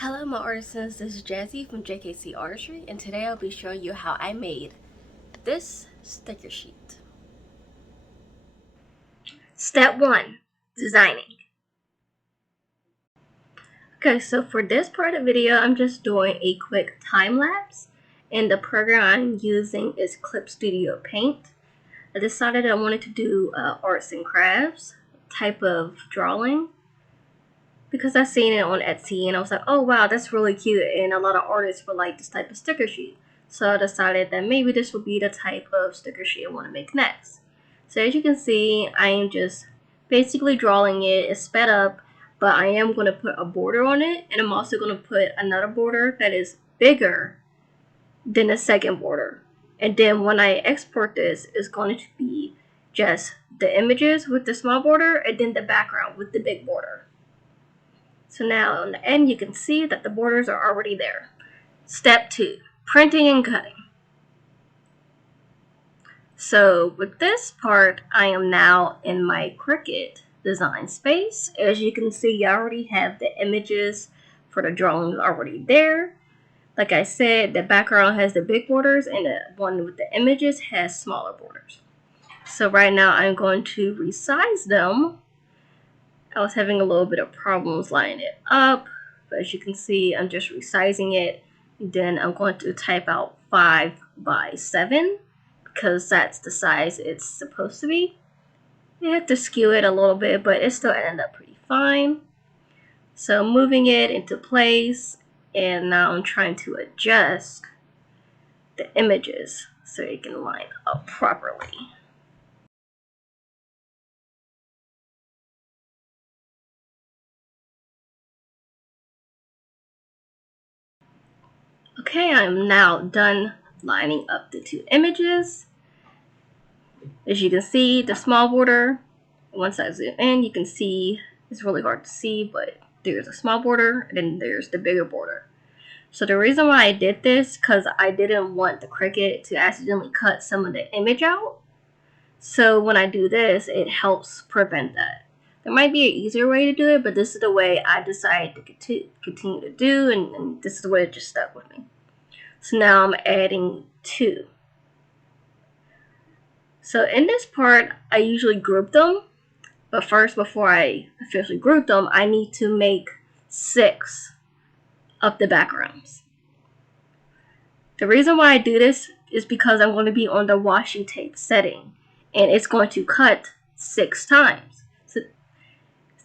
Hello my artisans, this is Jazzy from JKC Artistry, and today I'll be showing you how I made this sticker sheet. Step 1. Designing. Okay, so for this part of the video, I'm just doing a quick time lapse, and the program I'm using is Clip Studio Paint. I decided I wanted to do arts and crafts type of drawing, because I seen it on Etsy and I was like, oh wow, that's really cute, and a lot of artists would like this type of sticker sheet. So I decided that maybe this would be the type of sticker sheet I want to make next. So as you can see, I am just basically drawing it. It's sped up, but I am going to put a border on it, and I'm also going to put another border that is bigger than the second border. And then when I export this, it's going to be just the images with the small border and then the background with the big border. So now on the end, you can see that the borders are already there. Step 2, printing and cutting. So with this part, I am now in my Cricut design space. As you can see, I already have the images for the drawings already there. Like I said, the background has the big borders and the one with the images has smaller borders. So right now I'm going to resize them. I was having a little bit of problems lining it up, but as you can see, I'm just resizing it. Then I'm going to type out 5 by 7 because that's the size it's supposed to be. You have to skew it a little bit, but it still ended up pretty fine. So moving it into place, and now I'm trying to adjust the images so it can line up properly. Okay, I'm now done lining up the two images. As you can see, the small border, once I zoom in, you can see, it's really hard to see, but there's a small border, and then there's the bigger border. So the reason why I did this, because I didn't want the Cricut to accidentally cut some of the image out. So when I do this, it helps prevent that. There might be an easier way to do it, but this is the way I decided to continue to do, and this is the way it just stuck with me. So now I'm adding 2. So in this part, I usually group them, but first, before I officially group them, I need to make 6 of the backgrounds. The reason why I do this is because I'm going to be on the washi tape setting, and it's going to cut 6 times.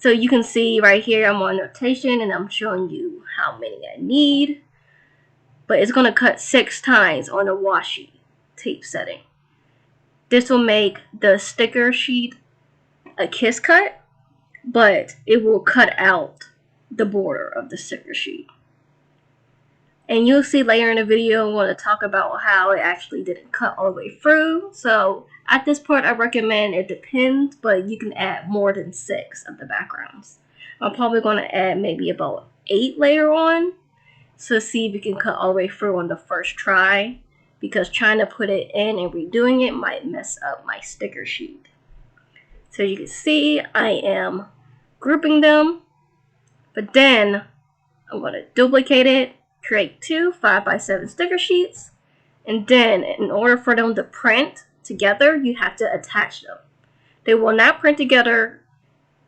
So you can see right here, I'm on notation, and I'm showing you how many I need, but it's going to cut 6 times on the washi tape setting. This will make the sticker sheet a kiss cut, but it will cut out the border of the sticker sheet. And you'll see later in the video, I'm going to talk about how it actually didn't cut all the way through. So at this point, I recommend, it depends, but you can add more than 6 of the backgrounds. I'm probably going to add maybe about 8 later on. So see if you can cut all the way through on the first try, because trying to put it in and redoing it might mess up my sticker sheet. So you can see I am grouping them, but then I'm going to duplicate it, create 2 5 by 7 sticker sheets, and then in order for them to print together, you have to attach them. They will not print together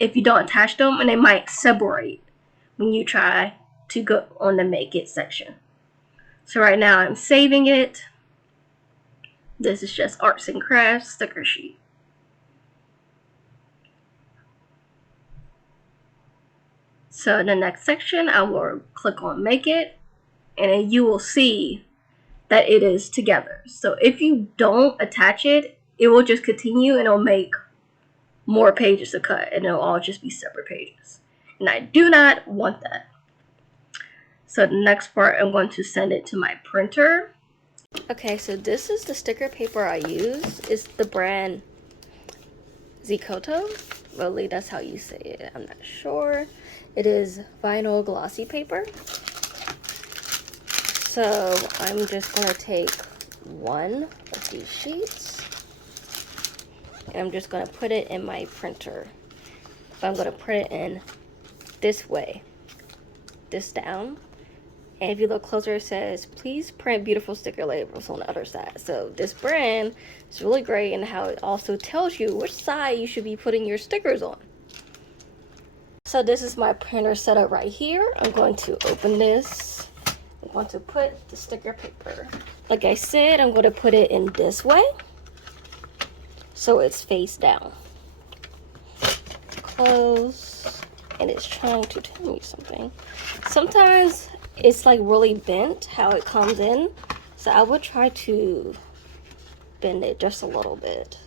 if you don't attach them, and they might separate when you try to go on the make it section. So right now I'm saving it. This is just arts and crafts sticker sheet. So in the next section, I will click on make it, and then you will see that it is together. So if you don't attach it, it will just continue and it'll make more pages to cut, and it'll all just be separate pages. And I do not want that. So the next part, I'm going to send it to my printer. Okay, so this is the sticker paper I use. It's the brand Zicoto. Really, that's how you say it. I'm not sure. It is vinyl glossy paper. So I'm just going to take one of these sheets, and I'm just going to put it in my printer. So I'm going to print it in this way. this down. And if you look closer, it says, please print beautiful sticker labels on the other side. So this brand is really great in how it also tells you which side you should be putting your stickers on. So this is my printer setup right here. I'm going to open this. I'm going to put the sticker paper. Like I said, I'm going to put it in this way, so it's face down. Close, and it's trying to tell me something. Sometimes it's like really bent how it comes in, so I would try to bend it just a little bit,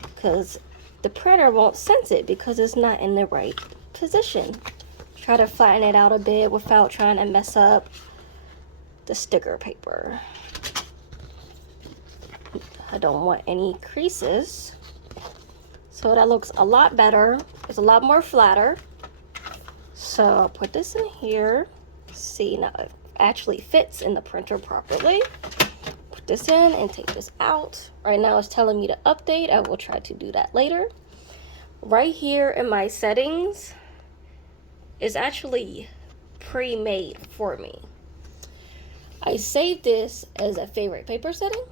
because the printer won't sense it because it's not in the right position. Try to flatten it out a bit without trying to mess up the sticker paper. I don't want any creases, so that looks a lot better. It's a lot more flatter. So I'll put this in here. See, now it actually fits in the printer properly. Put this in and take this out. Right now it's telling me to update. I will try to do that later. Right here in my settings is actually pre-made for me. I saved this as a favorite paper setting.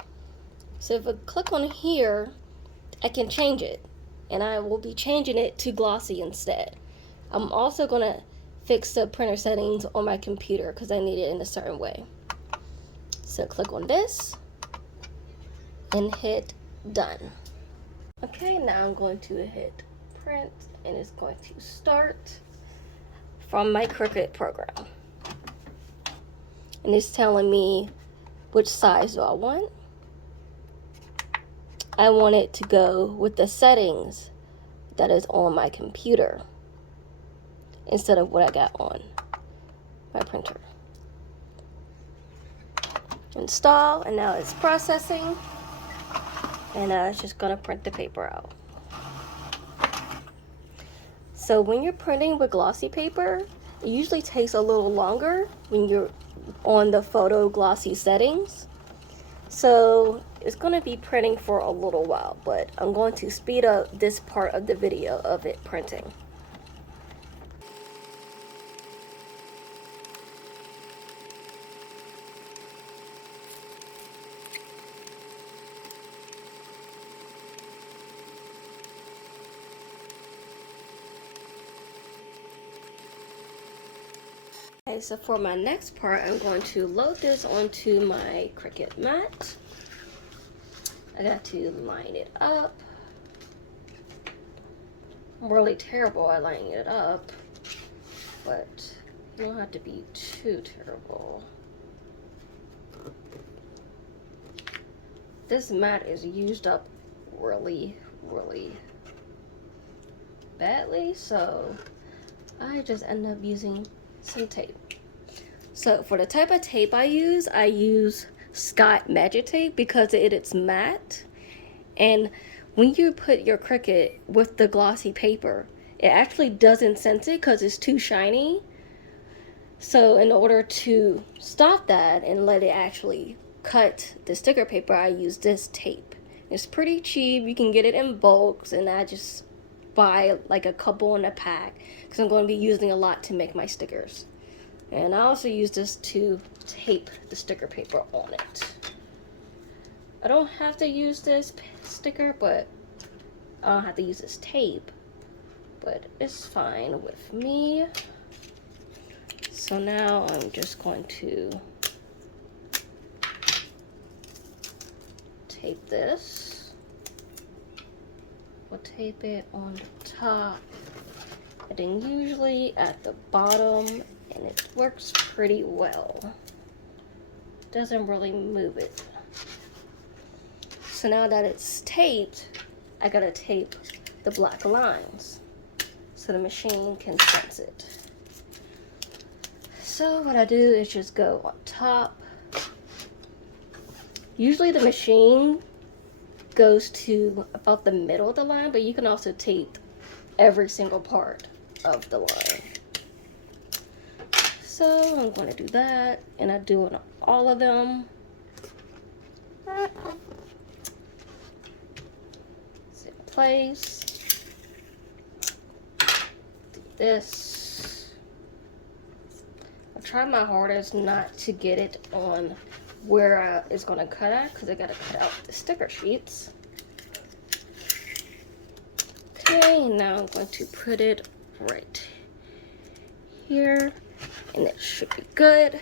So if I click on here, I can change it, and I will be changing it to glossy instead. I'm also gonna fix the printer settings on my computer because I need it in a certain way. So click on this and hit done. Okay, now I'm going to hit print, and it's going to start from my Cricut program. And it's telling me which size do I want. I want it to go with the settings that is on my computer instead of what I got on my printer. Install, and now it's processing, and it's just gonna print the paper out. So when you're printing with glossy paper, it usually takes a little longer when you're on the photo glossy settings. So it's going to be printing for a little while, but I'm going to speed up this part of the video of it printing. Okay, so for my next part, I'm going to load this onto my Cricut mat. I got to line it up. I'm really terrible at lining it up, but you don't have to be too terrible. This mat is used up really badly, so I just end up using some tape. So for the type of tape I use Scott Magic Tape because it's matte, and when you put your Cricut with the glossy paper, it actually doesn't sense it because it's too shiny. So in order to stop that and let it actually cut the sticker paper, I use this tape. It's pretty cheap. You can get it in bulks, and I just buy like a couple in a pack because I'm going to be using a lot to make my stickers. And I also use this to tape the sticker paper on it. I don't have to use this sticker, but I don't have to use this tape, but it's fine with me. So now I'm just going to tape this. We'll tape it on the top, and then usually at the bottom, and it works pretty well. Doesn't really move it. So now that it's taped, I gotta tape the black lines so the machine can sense it. So what I do is just go on top. Usually the machine goes to about the middle of the line, but you can also tape every single part of the line. So I'm going to do that, and I do it on all of them. Same place. Do this. try my hardest not to get it on where it's going to cut at, because I got to cut out the sticker sheets. Okay, now I'm going to put it right here, and it should be good.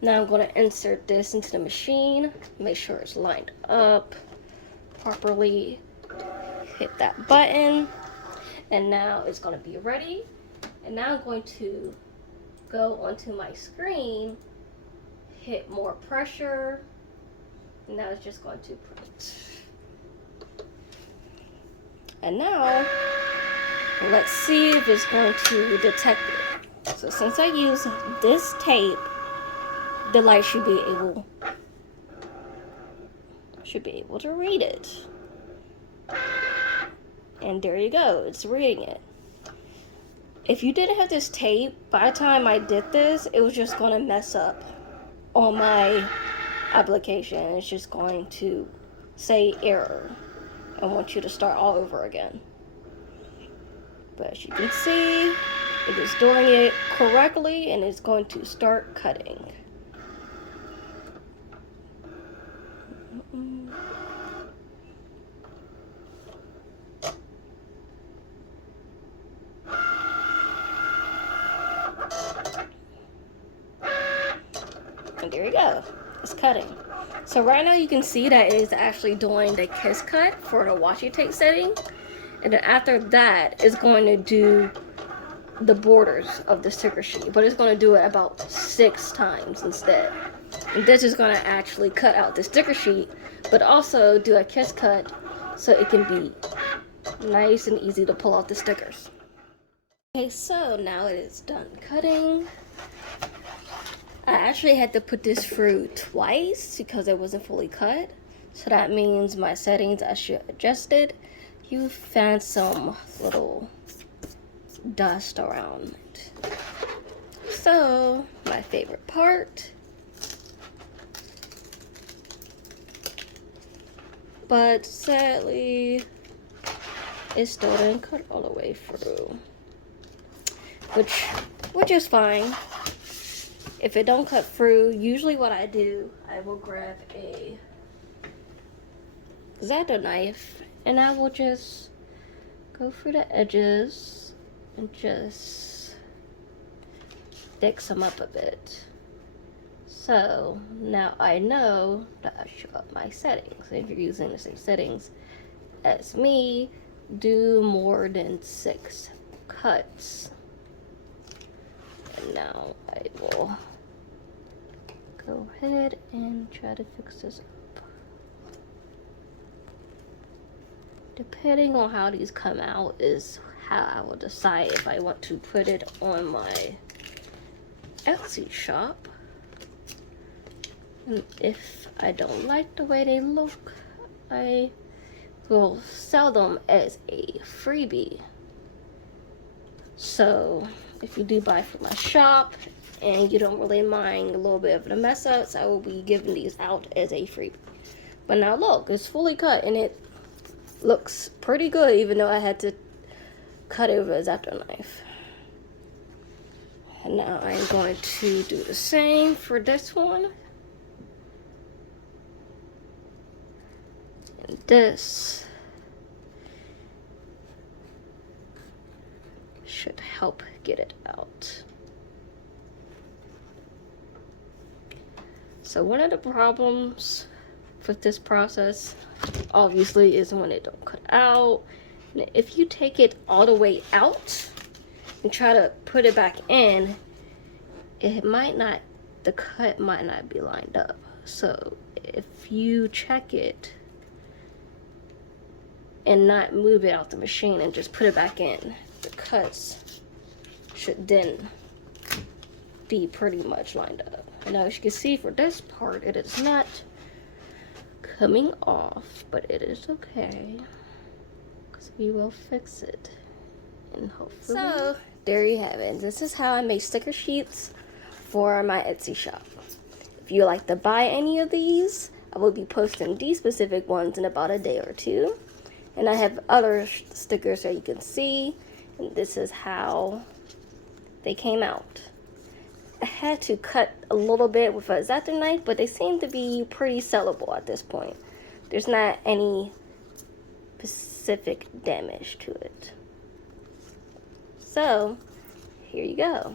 Now I'm going to insert this into the machine, make sure it's lined up properly, hit that button, and now it's going to be ready. And now I'm going to go onto my screen, hit more pressure, and now it's just going to print. And now let's see if it's going to detect it. So since I use this tape, the light should be able to read it. And there you go, it's reading it. If you didn't have this tape, by the time I did this, it was just going to mess up on my application. It's just going to say error. I want you to start all over again. But as you can see, it is doing it correctly, and it's going to start cutting. And there you go, it's cutting. So right now you can see that it is actually doing the kiss cut for the washi tape setting. And then after that, it's going to do the borders of the sticker sheet. But it's going to do it about 6 times instead. And this is going to actually cut out the sticker sheet, but also do a kiss cut so it can be nice and easy to pull out the stickers. Okay, so now it is done cutting. I actually had to put this through twice because it wasn't fully cut. So that means my settings I should adjust it. You found some little dust around it. So my favorite part. But sadly, it still didn't cut all the way through. Which is fine. If it don't cut through, usually what I do, I will grab a X-Acto knife and I will just go through the edges and just fix them up a bit. So now I know that I show up my settings. If you're using the same settings as me, do more than 6 cuts. And now I will go ahead and try to fix this up. Depending on how these come out is how I will decide if I want to put it on my Etsy shop. And if I don't like the way they look, I will sell them as a freebie. So if you do buy from my shop and you don't really mind a little bit of the mess ups, I will be giving these out as a freebie. But now look, it's fully cut and it looks pretty good, even though I had to cut it with a X-Acto knife. And now I'm going to do the same for this one. And this should help get it out. So one of the problems with this process obviously is when it don't cut out. And if you take it all the way out and try to put it back in, it might not, the cut might not be lined up. So if you check it and not move it out the machine and just put it back in, the cuts should then be pretty much lined up. And now as you can see for this part, it is not coming off, but it is okay, because we will fix it. And hopefully. So there you have it. This is how I make sticker sheets for my Etsy shop. If you like to buy any of these, I will be posting these specific ones in about a day or two. And I have other stickers that you can see. And this is how they came out. I had to cut a little bit with a X-Acto knife, but they seem to be pretty sellable at this point. There's not any specific damage to it. So, here you go.